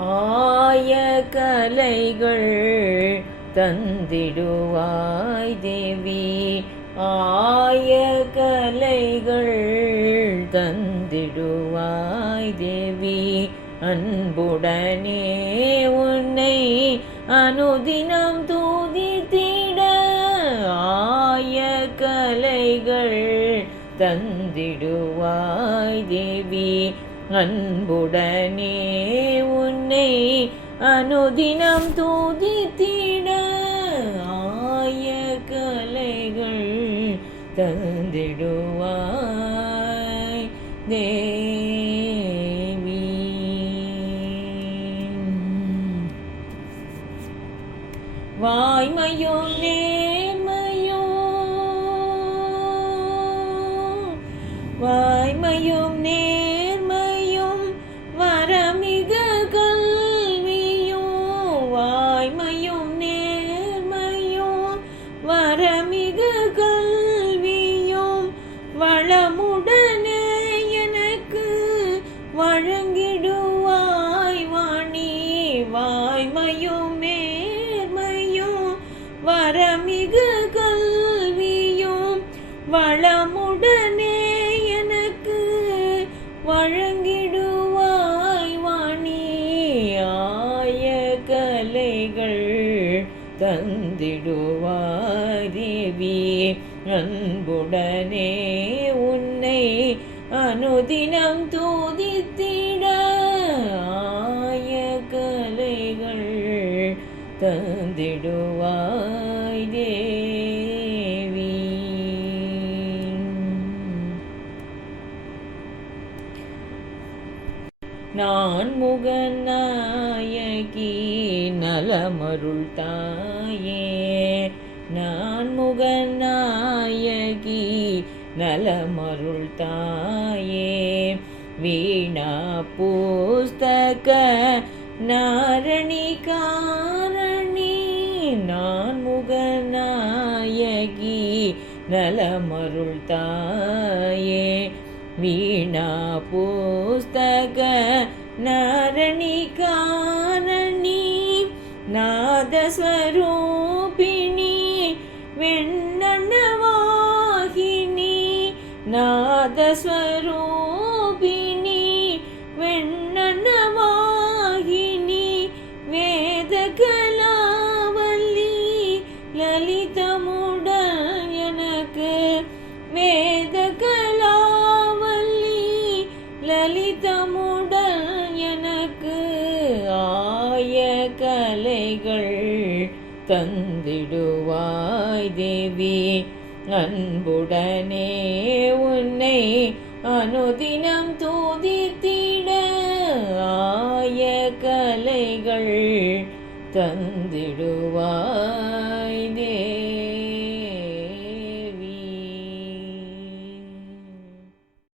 ஆய கலைகள் தந்திடுவாய் தேவி. ஆய கலைகள் தந்திடுவாய் தேவி. அன்புடனே உன்னை அனுதினம் தூதித்திட ஆய கலைகள் தந்திடுவாய் தேவி. அன்புடனே உன் உன்னை அனுதினம் தூதித்திட ஆய கலைகள் தந்திடுவாய் தேவி. வாய்மையோ நேர்மையோ வாய்மையும் நே கல்வியும் வளமுடனே எனக்கு வழங்கிடுவாய். வாணி வாய்மையும் மேர்மையும் வரமிகு கல்வியும் வளமுடனே எனக்கு வழங்கிடுவாய். வாணி ஆய கலைகள் தந்திடுவாரிவி. அன்புடனே உன்னை அனுதினம் தூதித்திட ஆய கலைகள் தந்திடுவார். நான் முகநாயகி நலமருள் தாயே. நான் முகநாயகி நலமருள் தாயே. வீணா புஸ்தக நாரணி காரணி நான் முகநாயகி நலமருள் தாயே. வீணா புஸ்தக நாரணி காரணி நாதஸ்வரூபிணி வெண்ணவாகினி தந்திடுவாய் தேவி. அன்புடனே உன்னை அனுதினம் தூதித்திட ஆய கலைகள் தந்திடுவாய்